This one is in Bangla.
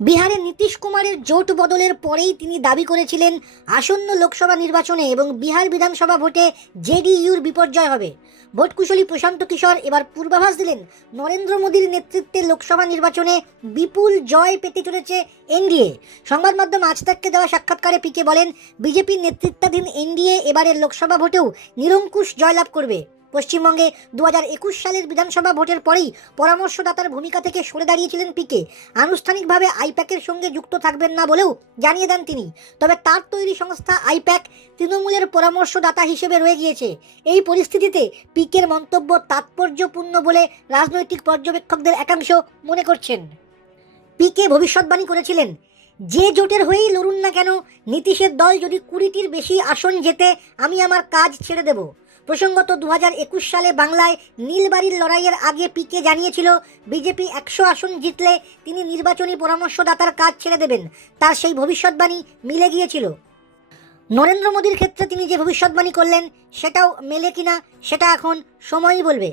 বিহারে নীতিশ কুমারের জোট বদলের পরেই তিনি দাবি করেছিলেন আসন্ন লোকসভা নির্বাচনে এবং বিহার বিধানসভা ভোটে জেডিইউর বিপর্যয় হবে। ভোট কুশলী প্রশান্ত কিশোর এবার পূর্বাভাস দিলেন নরেন্দ্র মোদীর নেতৃত্বে লোকসভা নির্বাচনে বিপুল জয় পেতে চলেছে এনডিএ। সংবাদ মাধ্যম আজ তাককে দেওয়া সাক্ষাৎকারে পিকে বলেন, বিজেপির নেতৃত্বাধীন এনডিএ এবারের লোকসভা ভোটেও নিরঙ্কুশ জয়লাভ করবে। পশ্চিমবঙ্গে 2021 সালের বিধানসভা ভোটের পরেই পরামর্শদাতার ভূমিকা থেকে সরে দাঁড়িয়েছিলেন পিকে। আনুষ্ঠানিকভাবে আইপ্যাকের সঙ্গে যুক্ত থাকবেন না বলেও জানিয়ে দেন তিনি। তবে তার তৈরি সংস্থা আইপ্যাক তৃণমূলের পরামর্শদাতা হিসেবে রয়ে গিয়েছে। এই পরিস্থিতিতে পিকের মন্তব্য তাৎপর্যপূর্ণ বলে রাজনৈতিক পর্যবেক্ষকদের একাংশ মনে করছেন। পিকে ভবিষ্যৎবাণী করেছিলেন, যে জোটের হয়েই লড়ুন না কেন, নীতিশের দল যদি 20টির বেশি আসন জেতে আমি আমার কাজ ছেড়ে দেব। প্রসঙ্গত 2021 সালে বাংলায় নীলবাড়ির লড়াইয়ের আগে পিকে জানিয়েছিল বিজেপি 100 আসন জিতলে তিনি নির্বাচনী পরামর্শদাতার কাজ ছেড়ে দেবেন। তার সেই ভবিষ্যৎবাণী মিলে গিয়েছিল। নরেন্দ্র মোদীর ক্ষেত্রে তিনি যে ভবিষ্যৎবাণী করলেন সেটাও মেলে কিনা সেটা এখন সময়ই বলবে।